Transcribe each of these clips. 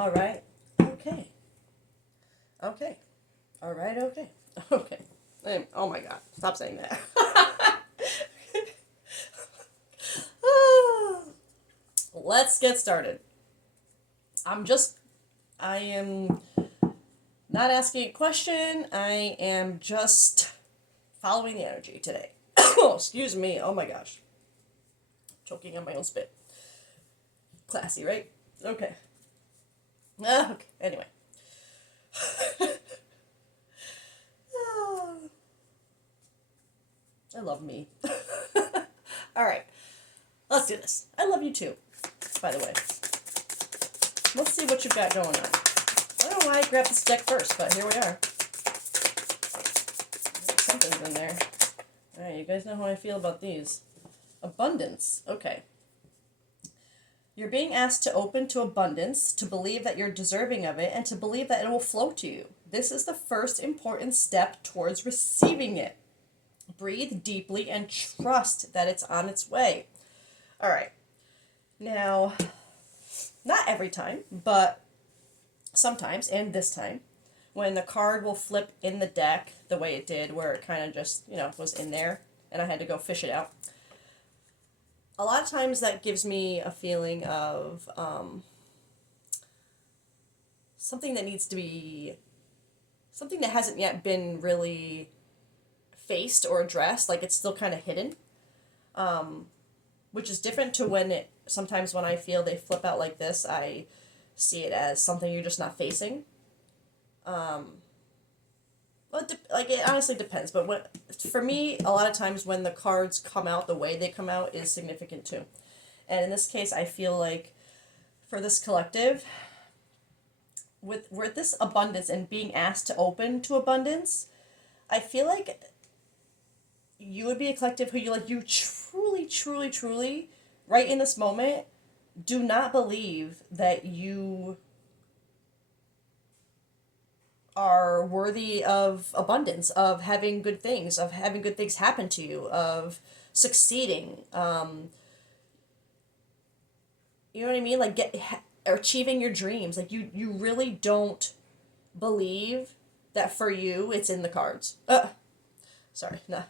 All right. Okay. Okay. All right. Okay. Okay. Oh my God. Stop saying that. Let's get started. I am not asking a question. I am just following the energy today. Oh, excuse me. Oh my gosh. Choking on my own spit. Classy, right? Okay. Okay. Anyway. I love me. All right. Let's do this. I love you too, by the way. Let's see what you've got going on. I don't know why I grabbed this deck first, but here we are. Something's in there. Alright, you guys know how I feel about these. Abundance. Okay. You're being asked to open to abundance, to believe that you're deserving of it, and to believe that it will flow to you. This is the first important step towards receiving it. Breathe deeply and trust that it's on its way. Alright. Now, not every time, but sometimes, and this time, when the card will flip in the deck the way it did, where it kind of just, was in there, and I had to go fish it out. A lot of times that gives me a feeling of something that needs to be, something that hasn't yet been really faced or addressed, like it's still kind of hidden, which is different to sometimes when I feel they flip out like this, I see it as something you're just not facing. Well, it honestly depends, but for me, a lot of times when the cards come out, the way they come out is significant too. And in this case, I feel like for this collective, with this abundance and being asked to open to abundance, I feel like you would be a collective who you truly, truly, truly, right in this moment, do not believe that you are worthy of abundance, of having good things, happen to you, of succeeding. You know what I mean? Achieving your dreams. Like you really don't believe that for you it's in the cards. Sorry, no,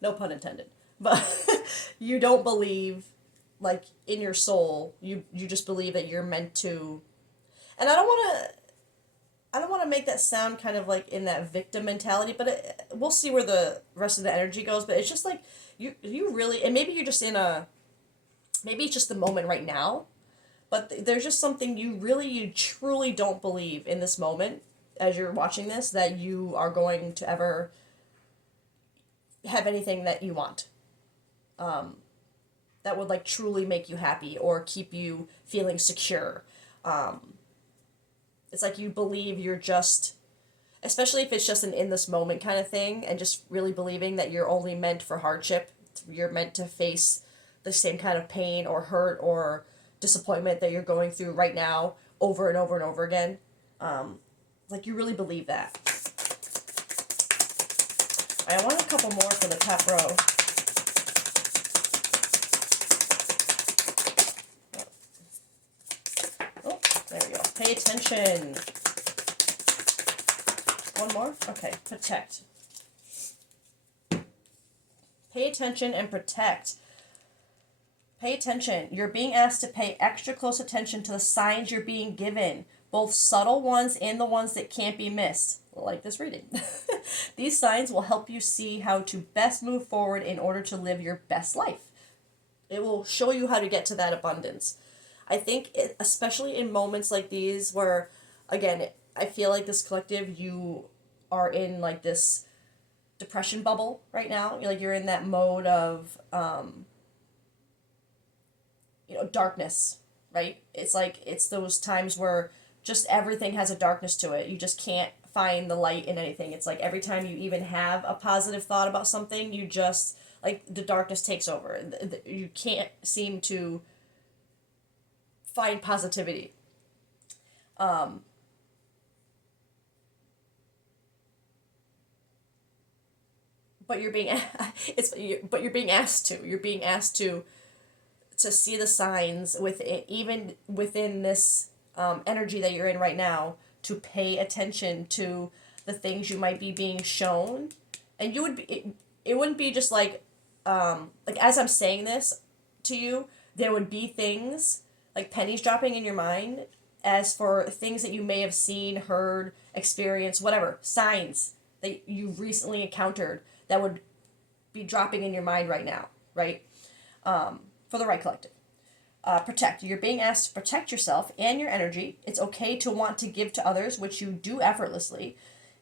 no pun intended. But you don't believe, like in your soul, you just believe that you're meant to. And I don't want to make that sound kind of like in that victim mentality, but we'll see where the rest of the energy goes. But it's just like you really, and maybe you're just maybe it's just the moment right now, but there's just something you truly don't believe in this moment as you're watching this that you are going to ever have anything that you want. That would like truly make you happy or keep you feeling secure. It's like you believe you're just, especially if it's just an in this moment kind of thing, and just really believing that you're only meant for hardship. You're meant to face the same kind of pain or hurt or disappointment that you're going through right now over and over and over again. Like you really believe that. I want a couple more for the top row. Oh, there we go. Pay attention. One more? Okay, protect. Pay attention and protect. Pay attention. You're being asked to pay extra close attention to the signs you're being given, both subtle ones and the ones that can't be missed, like this reading. These signs will help you see how to best move forward in order to live your best life. It will show you how to get to that abundance. I think, especially in moments like these where, again, I feel like this collective, you are in like this depression bubble right now. You're in that mode of, darkness, right? It's those times where just everything has a darkness to it. You just can't find the light in anything. It's like every time you even have a positive thought about something, you just, like, the darkness takes over. You can't seem to find positivity. But you're being but you're being asked to. You're being asked to see the signs even within this energy that you're in right now to pay attention to the things you might be being shown. And you would be, it wouldn't be just like as I'm saying this to you, there would be things like pennies dropping in your mind as for things that you may have seen, heard, experienced, whatever, signs that you've recently encountered that would be dropping in your mind right now, right? For the right collective. Protect. You're being asked to protect yourself and your energy. It's okay to want to give to others, which you do effortlessly.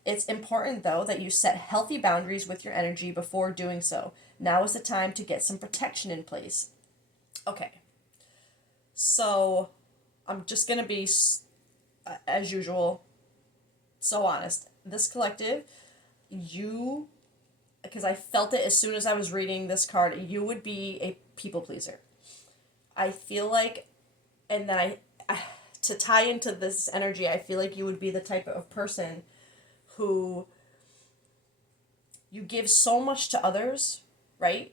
It's important, though, that you set healthy boundaries with your energy before doing so. Now is the time to get some protection in place. Okay. So, I'm just going to be, as usual, so honest. This collective, you, because I felt it as soon as I was reading this card, you would be a people pleaser. I feel like, and then to tie into this energy, I feel like you would be the type of person who you give so much to others, right?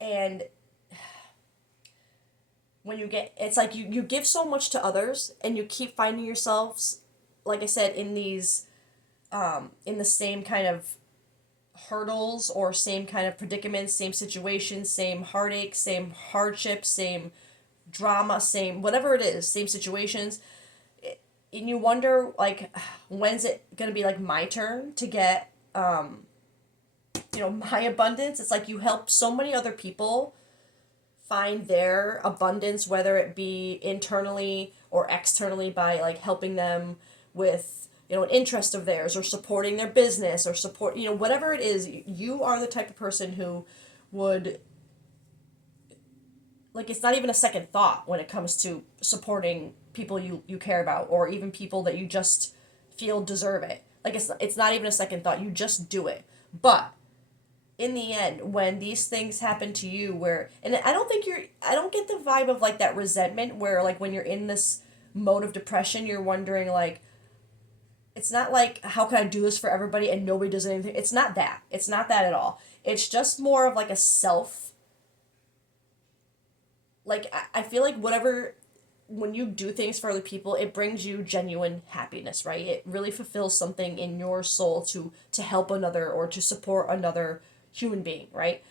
And when you get, it's like you give so much to others and you keep finding yourselves, like I said, in these, in the same kind of hurdles or same kind of predicaments, same situations, same heartache, same hardship, same drama, same whatever it is, same situations. And you wonder, like, when's it going to be, like, my turn to get, my abundance? It's like you help so many other people find their abundance, whether it be internally or externally by, like, helping them with an interest of theirs or supporting their business or support, whatever it is, you are the type of person who would, like, it's not even a second thought when it comes to supporting people you care about or even people that you just feel deserve it. Like, it's not even a second thought. You just do it. But in the end, when these things happen to you and I don't get the vibe of, like, that resentment where, like, when you're in this mode of depression, you're wondering, like, it's not like, how can I do this for everybody and nobody does anything? It's not that. It's not that at all. It's just more of, like, a self, like, I feel like when you do things for other people, it brings you genuine happiness, right? It really fulfills something in your soul to help another or to support another human being, right?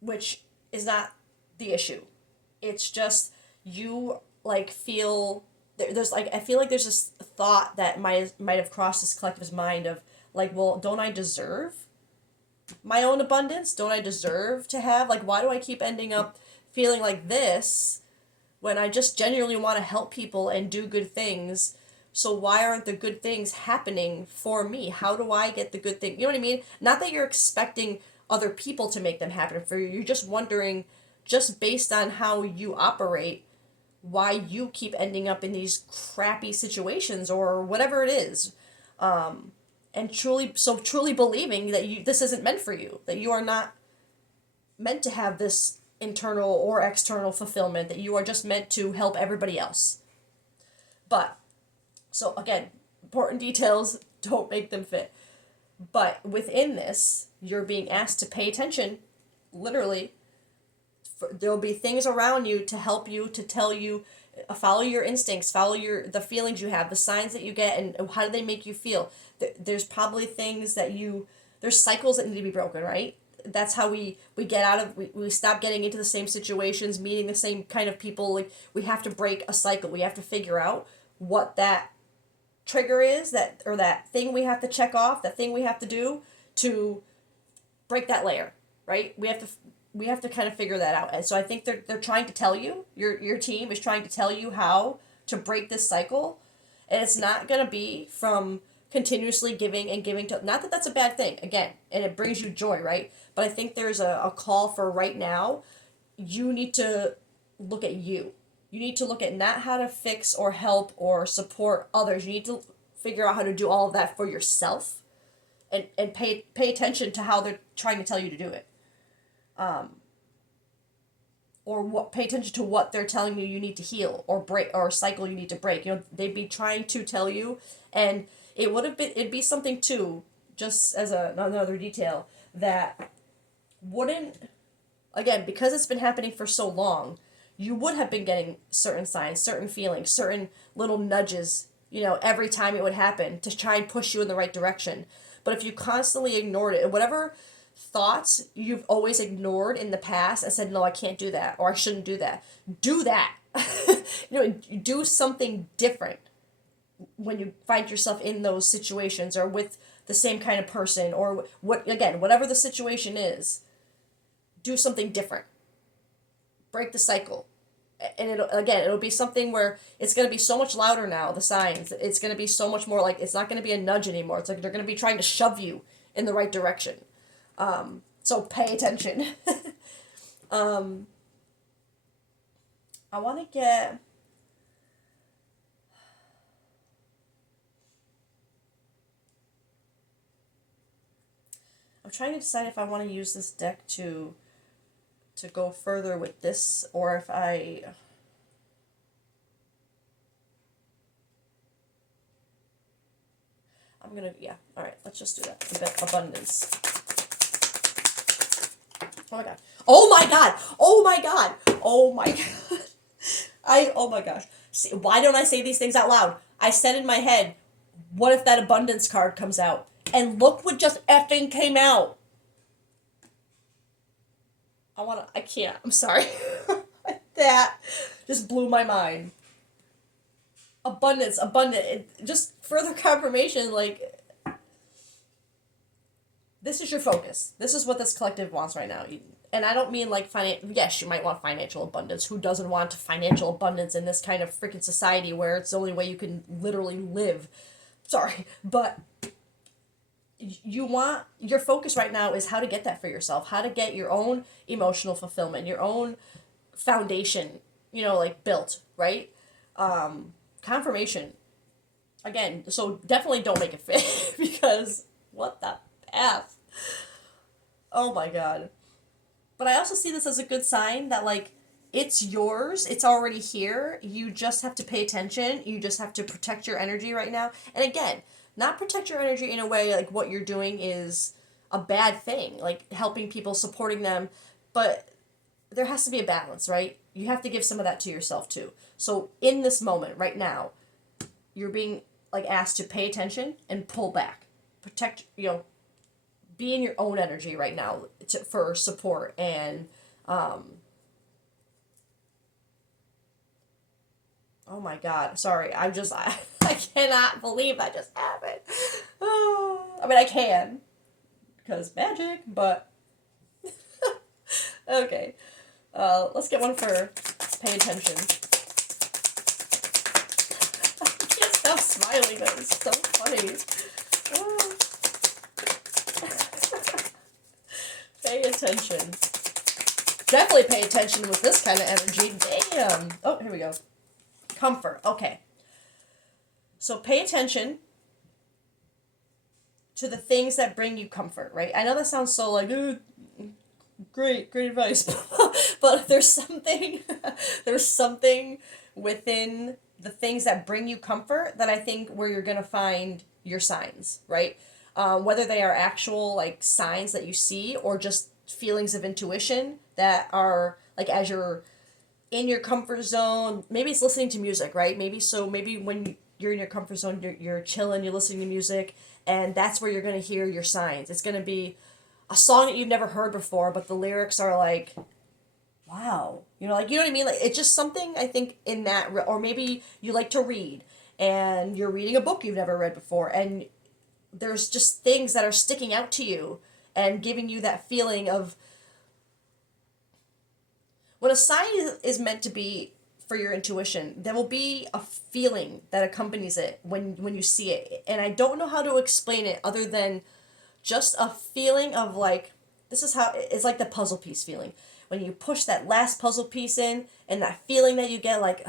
Which is not the issue. It's just you, like, feel there's, like, I feel like there's this thought that might have crossed this collective's mind of, like, well, don't I deserve my own abundance? Don't I deserve to have, like, why do I keep ending up feeling like this when I just genuinely want to help people and do good things? So why aren't the good things happening for me? How do I get the good thing? You know what I mean? Not that you're expecting other people to make them happen for you. You're just wondering, just based on how you operate, why you keep ending up in these crappy situations or whatever it is. And truly believing that this isn't meant for you, that you are not meant to have this internal or external fulfillment, that you are just meant to help everybody else. But, so again, important details, don't make them fit. But within this, you're being asked to pay attention, literally. There'll be things around you to help you, to tell you, follow your instincts, follow the feelings you have, the signs that you get, and how do they make you feel. There's probably things there's cycles that need to be broken, right? That's how we get out of, we stop getting into the same situations, meeting the same kind of people. Like, we have to break a cycle. We have to figure out what that trigger is, that thing we have to check off, that thing we have to do to break that layer, right? We have to kind of figure that out. And so I think they're trying to tell you, your team is trying to tell you how to break this cycle. And it's not going to be from continuously giving and giving to, not that that's a bad thing, again, and it brings you joy, right? But I think there's a call for right now, you need to look at you. You need to look at not how to fix or help or support others. You need to figure out how to do all of that for yourself and pay attention to how they're trying to tell you to do it. Or pay attention to what they're telling you need to heal or break, or cycle you need to break. They'd be trying to tell you, and it'd be something too, just as another detail, that wouldn't, again, because it's been happening for so long, you would have been getting certain signs, certain feelings, certain little nudges, every time it would happen to try and push you in the right direction. But if you constantly ignored it, whatever thoughts you've always ignored in the past and said, no, I can't do that, or I shouldn't do that. Do something different when you find yourself in those situations or with the same kind of person or whatever the situation is. Do something different. Break the cycle. And it'll be something where it's going to be so much louder now, the signs. It's going to be so much more like, it's not going to be a nudge anymore. It's like they're going to be trying to shove you in the right direction. So pay attention. I want to get... I'm trying to decide if I want to use this deck to go further with this, or if I'm gonna, yeah, all right, let's just do that. Abundance. Oh my god. Oh my god. Oh my god. Oh my god. Oh my gosh. See, why don't I say these things out loud? I said in my head, what if that abundance card comes out? And look what just effing came out. I can't. I'm sorry. That just blew my mind. Abundance. Just further confirmation, like, this is your focus. This is what this collective wants right now. And I don't mean like yes, you might want financial abundance. Who doesn't want financial abundance in this kind of freaking society where it's the only way you can literally live? Sorry, but your focus right now is how to get that for yourself, how to get your own emotional fulfillment, your own foundation, like built, right? Confirmation. Again, so definitely don't make it fit because what the F? Oh my god. But I also see this as a good sign that, like, it's yours. It's already here. You just have to pay attention. You just have to protect your energy right now. And again, not protect your energy in a way like what you're doing is a bad thing, like helping people, supporting them. But there has to be a balance, right? You have to give some of that to yourself too. So in this moment right now, you're being like asked to pay attention and pull back. Protect, be in your own energy right now for support and oh my god, sorry, I cannot believe that just happened. Oh, I mean, I can because magic, but okay, let's get one for pay attention. I can't stop smiling, that is so funny. Oh. Pay attention. Definitely pay attention with this kind of energy. Damn. Oh, here we go. Comfort. Okay. So pay attention to the things that bring you comfort, right? I know that sounds so like, great advice. But there's something within the things that bring you comfort that I think where you're going to find your signs, right? Whether they are actual like signs that you see or just feelings of intuition that are like as you're in your comfort zone. Maybe it's listening to music, right? Maybe when you're in your comfort zone, you're chilling, you're listening to music, and that's where you're going to hear your signs. It's going to be a song that you've never heard before, but the lyrics are like, wow, you know what I mean? Like, it's just something I think in that, or maybe you like to read and you're reading a book you've never read before, and there's just things that are sticking out to you and giving you that feeling of when a sign is meant to be for your intuition, there will be a feeling that accompanies it when you see it. And I don't know how to explain it other than just a feeling of like, this is how, it's like the puzzle piece feeling. When you push that last puzzle piece in and that feeling that you get like,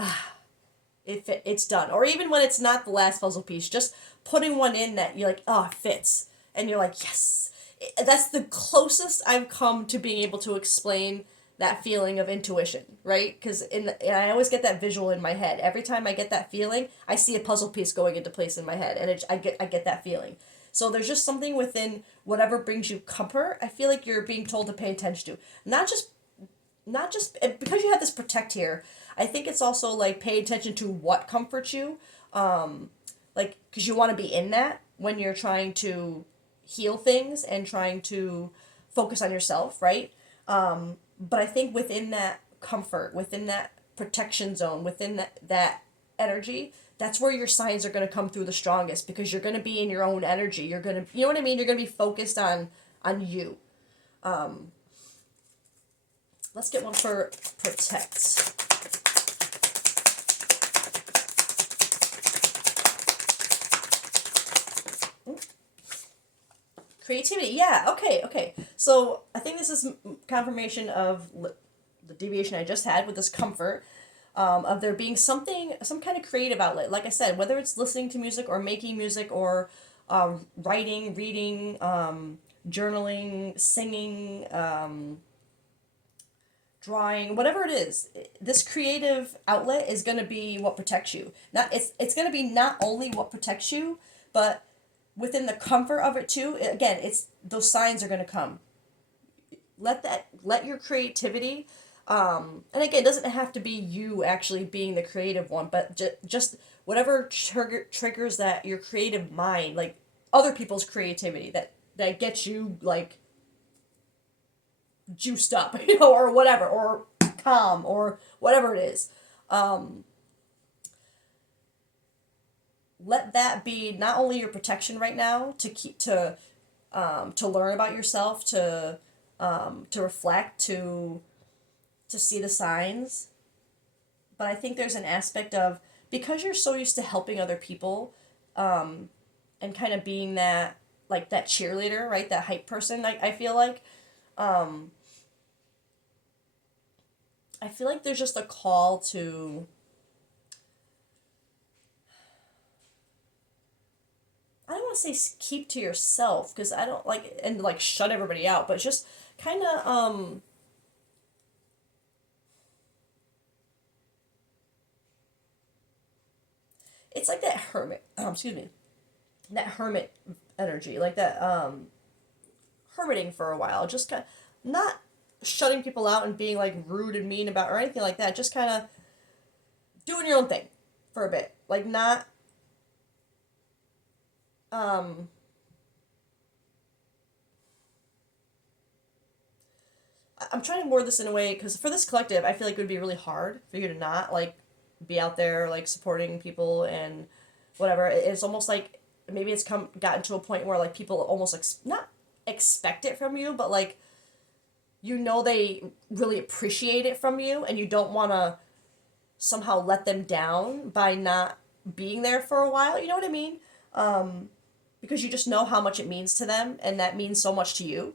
it's done. Or even when it's not the last puzzle piece, just putting one in that you're like, it fits. And you're like, yes. That's the closest I've come to being able to explain that feeling of intuition, right? Because I always get that visual in my head. Every time I get that feeling, I see a puzzle piece going into place in my head, and I get that feeling. So there's just something within whatever brings you comfort. I feel like you're being told to pay attention to, not not just because you have this protect here. I think it's also like pay attention to what comforts you, like because you want to be in that when you're trying to heal things and trying to focus on yourself, right? But I think within that comfort, within that protection zone, within that energy, that's where your signs are going to come through the strongest because you're going to be in your own energy. You're going to, you know what I mean? You're going to be focused on you. Let's get one for protect. Creativity, yeah, okay. So I think this is confirmation of the deviation I just had with this comfort, of there being something, some kind of creative outlet. Like I said, whether it's listening to music or making music or writing, reading, journaling, singing, drawing, whatever it is, this creative outlet is going to be what protects you. Not it's going to be not only what protects you, but within the comfort of it too. Again, it's those signs are going to come. Let your creativity, and again, it doesn't have to be you actually being the creative one, but just whatever triggers that your creative mind, like other people's creativity, that gets you like juiced up, or whatever, or calm, or whatever it is. Let that be not only your protection right now to learn about yourself, to reflect, to see the signs, but I think there's an aspect of because you're so used to helping other people, and kind of being that like that cheerleader, right? That hype person. I feel like. I feel like there's just a call to, I don't want to say keep to yourself because I don't like, and like shut everybody out, but just kind of it's like that hermit, excuse me, that hermit energy, like that hermiting for a while, just kind of not shutting people out and being like rude and mean about or anything like that, just kind of doing your own thing for a bit, like not um I'm trying to word this in a way because for this collective, I feel like it would be really hard for you to not like be out there like supporting people and whatever. It's almost like maybe it's gotten to a point where like people almost not expect it from you, but like they really appreciate it from you, and you don't want to somehow let them down by not being there for a while. You know what I mean? Because you just know how much it means to them, and that means so much to you.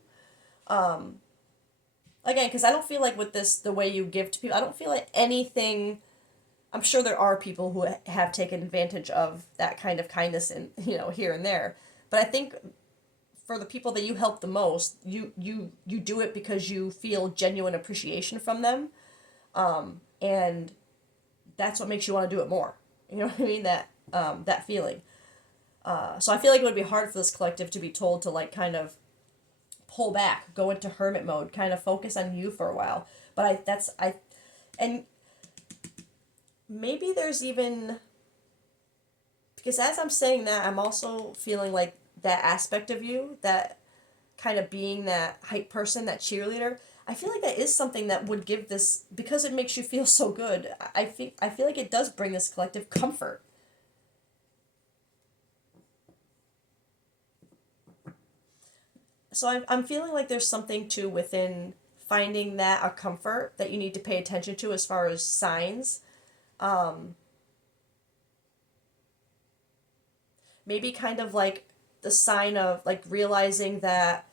Again, because I don't feel like with this, the way you give to people, I don't feel like anything. I'm sure there are people who have taken advantage of that kind of kindness and here and there, but I think for the people that you help the most, you do it because you feel genuine appreciation from them, and that's what makes you want to do it more. You know what I mean? That feeling. So I feel like it would be hard for this collective to be told to like kind of pull back, go into hermit mode, kind of focus on you for a while. But and maybe there's even, because as I'm saying that, I'm also feeling like that aspect of you, that kind of being that hype person, that cheerleader. I feel like that is something that would give this, because it makes you feel so good. I feel like it does bring this collective comfort. So I'm feeling like there's something too within finding that a comfort that you need to pay attention to as far as signs. Um, Maybe kind of like the sign of like realizing that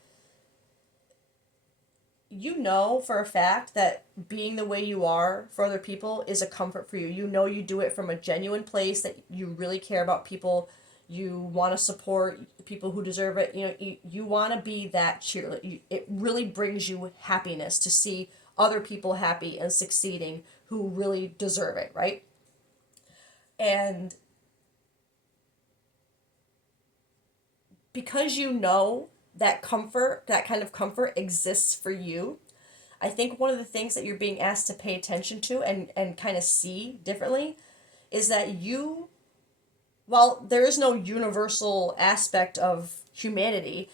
for a fact that being the way you are for other people is a comfort for you. You do it from a genuine place, that you really care about people. You want to support people who deserve it. You want to be that cheerleader. It really brings you happiness to see other people happy and succeeding who really deserve it, right? And because that comfort, that kind of comfort exists for you, I think one of the things that you're being asked to pay attention to and kind of see differently is that you, while there is no universal aspect of humanity,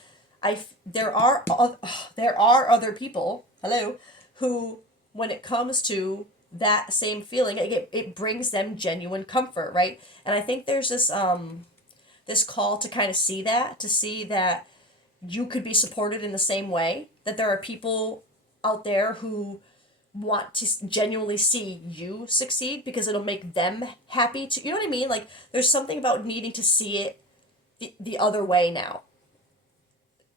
there are other people, hello, who, when it comes to that same feeling, it brings them genuine comfort, right? And I think there's this call to kind of see that you could be supported in the same way, that there are people out there who want to genuinely see you succeed because it'll make them happy to, you know what I mean? Like there's something about needing to see it the other way now.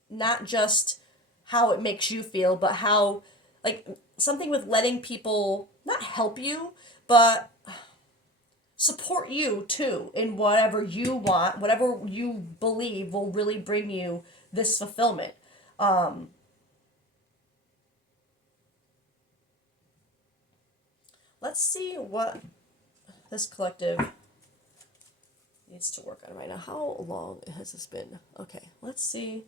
Not just how it makes you feel, but how, like, something with letting people not help you, but support you too in whatever you want, whatever you believe will really bring you this fulfillment. Let's see what this collective needs to work on right now. How long has this been? Okay, let's see.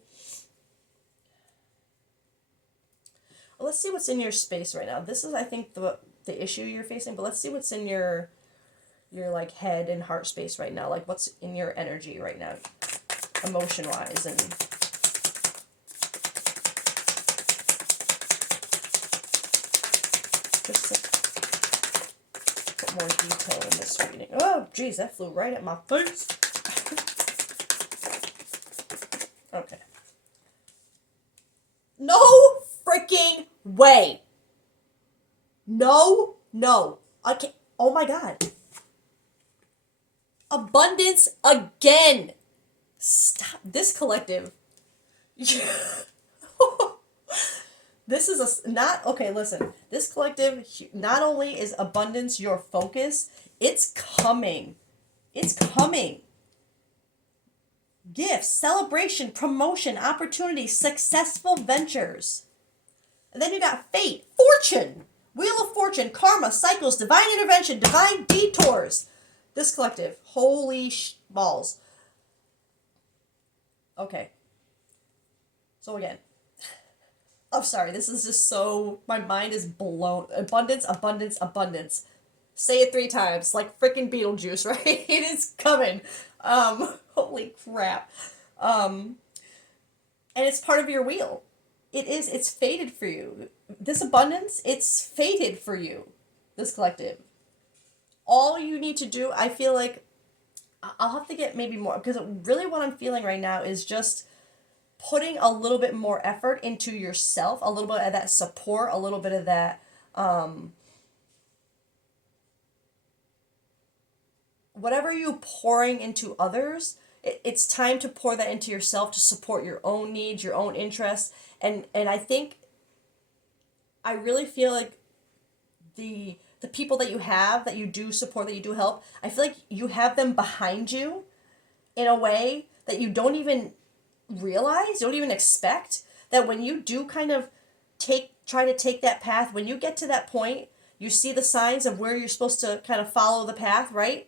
Let's see what's in your space right now. This is, I think, the issue you're facing, but let's see what's in your like head and heart space right now. Like what's in your energy right now, emotion wise, and just put more detail in this reading. Oh, geez, that flew right at my face. Okay. No freaking way. No. I can't. Oh my God. Abundance again. Stop. This collective. This is not, okay, listen. This collective, not only is abundance your focus, it's coming. It's coming. Gifts, celebration, promotion, opportunity, successful ventures. And then you got fate, fortune, wheel of fortune, karma, cycles, divine intervention, divine detours. This collective, holy balls. Okay. So again, I'm sorry, this is just so, my mind is blown. Abundance, abundance, abundance. Say it 3 times, like freaking Beetlejuice, right? It is coming. Holy crap. And it's part of your wheel. It's fated for you. This abundance, it's fated for you. This collective. All you need to do, I feel like, I'll have to get maybe more, because really what I'm feeling right now is just putting a little bit more effort into yourself, a little bit of that support, a little bit of that, whatever you pouring into others, it's time to pour that into yourself to support your own needs, your own interests. And I think, I really feel like the people that you have, that you do support, that you do help, I feel like you have them behind you in a way that you don't even realize, don't even expect, that when you do kind of try to take that path, when you get to that point, you see the signs of where you're supposed to kind of follow the path, right?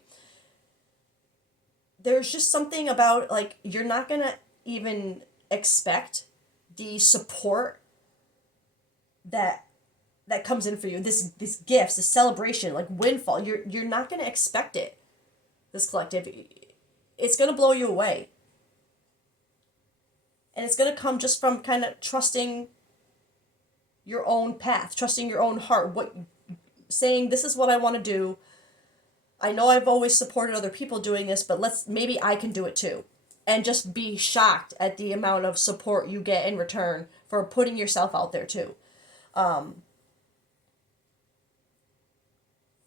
There's just something about, like, you're not gonna even expect the support that comes in for you. This gifts, this celebration, like windfall. You're not gonna expect it. This collective, it's gonna blow you away. And it's going to come just from kind of trusting your own path, trusting your own heart, saying, this is what I want to do. I know I've always supported other people doing this, but maybe I can do it too. And just be shocked at the amount of support you get in return for putting yourself out there too.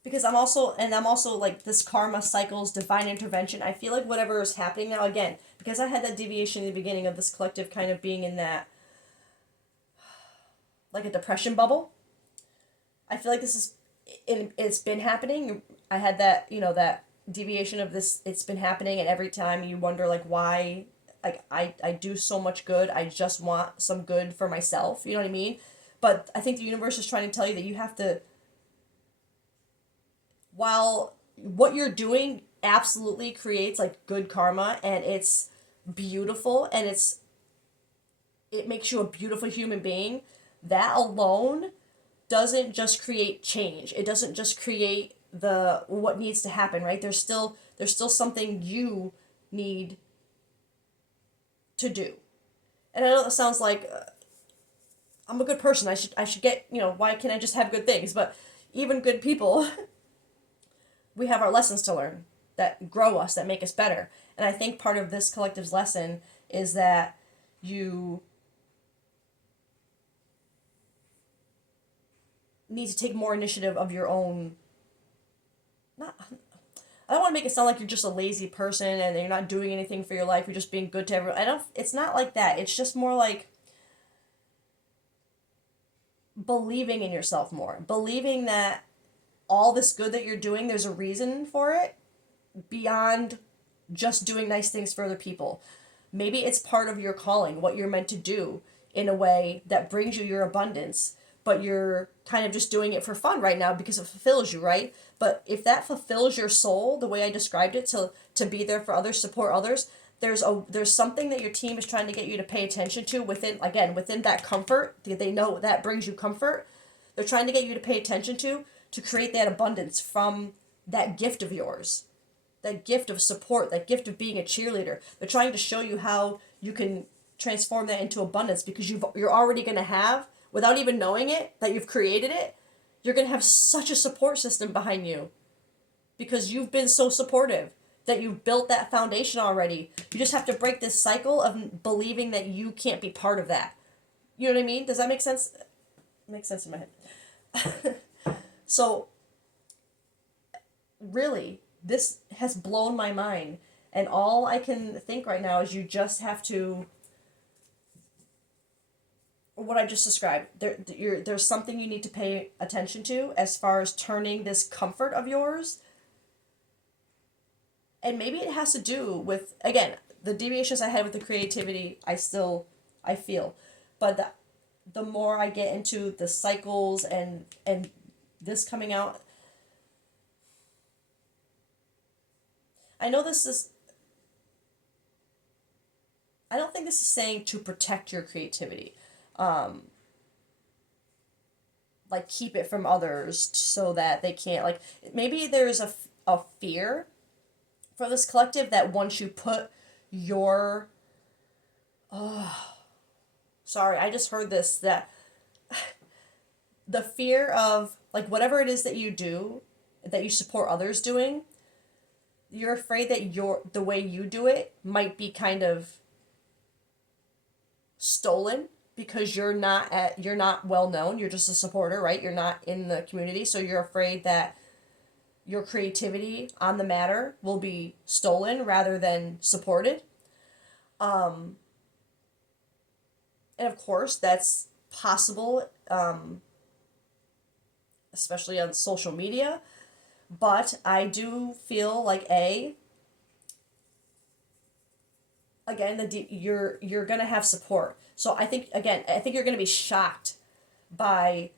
Because I'm also like this karma, cycles, divine intervention. I feel like whatever is happening now, again, because I had that deviation in the beginning of this collective kind of being in that, like a depression bubble. I feel like it's been happening. I had that, that deviation of this, it's been happening, and every time you wonder, like, why, like, I do so much good, I just want some good for myself, you know what I mean? But I think the universe is trying to tell you that you have to, while what you're doing absolutely creates like good karma, and it's beautiful, and it makes you a beautiful human being, that alone doesn't just create change. It doesn't just create the what needs to happen, right? There's still something you need to do. And I know that sounds like I'm a good person. I should get, why can't I just have good things? But even good people, we have our lessons to learn that grow us, that make us better. And I think part of this collective's lesson is that you need to take more initiative of your own. Not, I don't want to make it sound like you're just a lazy person and you're not doing anything for your life. You're just being good to everyone. I don't. It's not like that. It's just more like believing in yourself more, believing that all this good that you're doing, there's a reason for it beyond just doing nice things for other people. Maybe it's part of your calling, what you're meant to do in a way that brings you your abundance, but you're kind of just doing it for fun right now because it fulfills you, right? But if that fulfills your soul, the way I described it, to be there for others, support others, there's something that your team is trying to get you to pay attention to within that comfort. They know that brings you comfort. They're trying to get you to pay attention to create that abundance from that gift of yours, that gift of support, that gift of being a cheerleader. They're trying to show you how you can transform that into abundance because you're already going to have, without even knowing it, that you've created it, you're going to have such a support system behind you because you've been so supportive that you've built that foundation already. You just have to break this cycle of believing that you can't be part of that. You know what I mean? Does that make sense? It makes sense in my head. So, really, this has blown my mind. And all I can think right now is you just have to, what I just described, there's something you need to pay attention to as far as turning this comfort of yours. And maybe it has to do with, again, the deviations I had with the creativity, I feel. But the more I get into the cycles and this coming out, I know this is, I don't think this is saying to protect your creativity. Like keep it from others so that they can't, like, maybe there's a fear for this collective that once you put your, sorry, I just heard this, that the fear of, like, whatever it is that you do, that you support others doing, you're afraid that the way you do it might be kind of stolen because you're not well known. You're just a supporter, right? You're not in the community, so you're afraid that your creativity on the matter will be stolen rather than supported. And of course, that's possible, especially on social media. But I do feel like again, you're gonna have support. So I think you're gonna be shocked by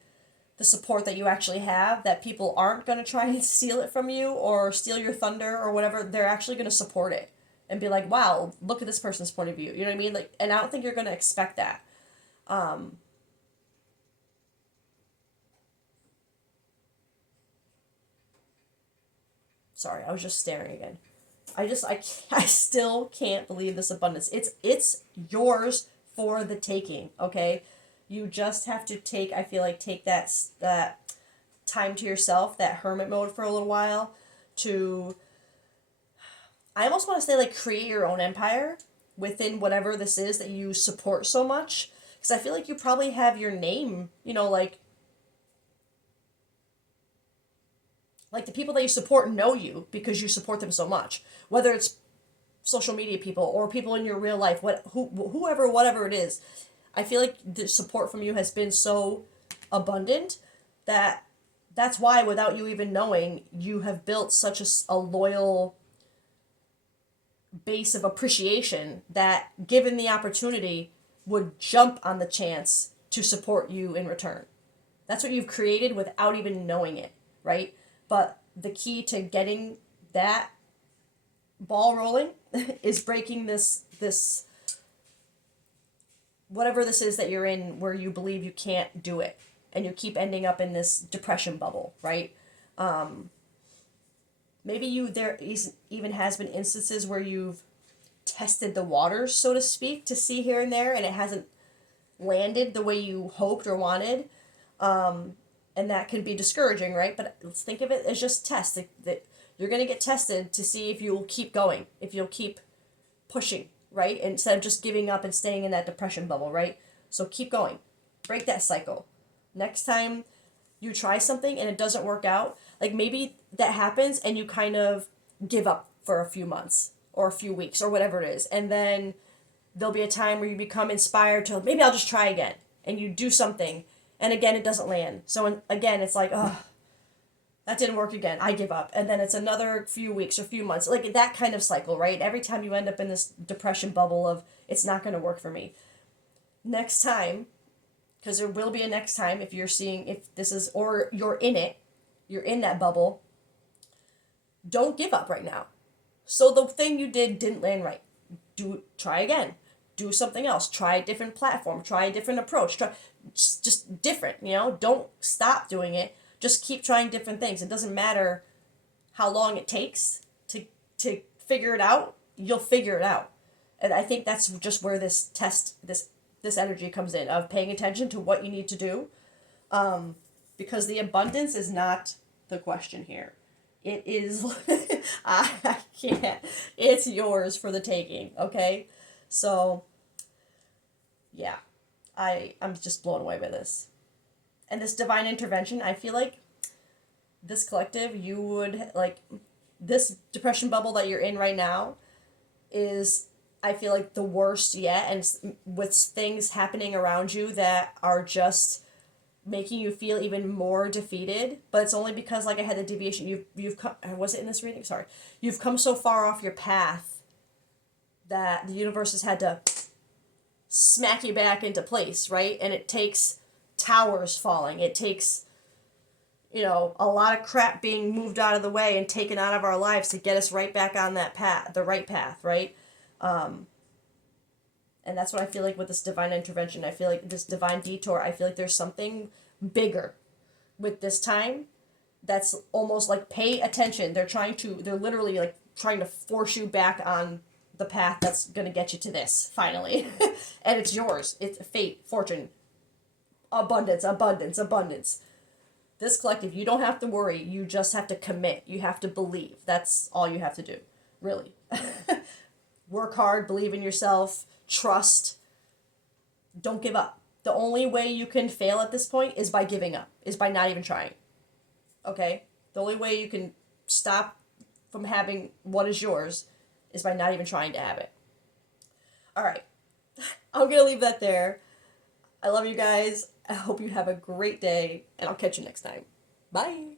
the support that you actually have, that people aren't gonna try and steal it from you or steal your thunder or whatever. They're actually gonna support it and be like, wow, look at this person's point of view. You know what I mean? Like, and I don't think you're gonna expect that. Sorry, I was just staring again. I still can't believe this abundance. It's yours for the taking, okay? You just have to I feel like take that time to yourself, that hermit mode for a little while to, I almost want to say, like, create your own empire within whatever this is that you support so much, because I feel like you probably have your name, like the people that you support know you because you support them so much. Whether it's social media people or people in your real life, whoever, whatever it is, I feel like the support from you has been so abundant that that's why, without you even knowing, you have built such a loyal base of appreciation that, given the opportunity, would jump on the chance to support you in return. That's what you've created without even knowing it, right? But the key to getting that ball rolling is breaking this whatever this is that you're in where you believe you can't do it. and you keep ending up in this depression bubble, right? Maybe even has been instances where you've tested the waters, so to speak, to see here and there, and it hasn't landed the way you hoped or wanted. And that can be discouraging, right? But let's think of it as just tests. That you're going to get tested to see if you'll keep going, if you'll keep pushing, right? Instead of just giving up and staying in that depression bubble, right? So keep going. Break that cycle. Next time you try something and it doesn't work out, like maybe that happens and you kind of give up for a few months or a few weeks or whatever it is. And then there'll be a time where you become inspired to, maybe I'll just try again. And you do something and again it doesn't land. So again it's like, oh, that didn't work again. I give up. And then it's another few weeks or few months. Like that kind of cycle, right? Every time you end up in this depression bubble of it's not going to work for me. Next time, because there will be a next time if you're seeing if this is, or you're in it, you're in that bubble, don't give up right now. So the thing you didn't land right. Try again. Do something else. Try a different platform. Try a different approach. Try just different, Don't stop doing it. Just keep trying different things. It doesn't matter how long it takes to figure it out. You'll figure it out. And I think that's just where this energy comes in, of paying attention to what you need to do. Because the abundance is not the question here. It is, I can't, it's yours for the taking, okay? So, yeah, I'm just blown away by this. And this divine intervention, I feel like this collective, you would, like, this depression bubble that you're in right now is, I feel like, the worst yet. And with things happening around you that are just making you feel even more defeated, but it's only because, like I had the deviation, you've come, was it in this reading? Sorry. You've come so far off your path that the universe has had to smack you back into place, right? And it takes towers falling. It takes, a lot of crap being moved out of the way and taken out of our lives to get us right back on that path, the right path, right? And that's what I feel like with this divine intervention. I feel like this divine detour, I feel like there's something bigger with this time that's almost like, pay attention. They're literally like trying to force you back on the path that's going to get you to this, finally. And it's yours. It's fate, fortune, abundance, abundance, abundance. This collective, you don't have to worry. You just have to commit. You have to believe. That's all you have to do, really. Work hard, believe in yourself, trust. Don't give up. The only way you can fail at this point is by giving up, is by not even trying. Okay? The only way you can stop from having what is yours is by not even trying to have it. All right. I'm going to leave that there. I love you guys. I hope you have a great day, and I'll catch you next time. Bye.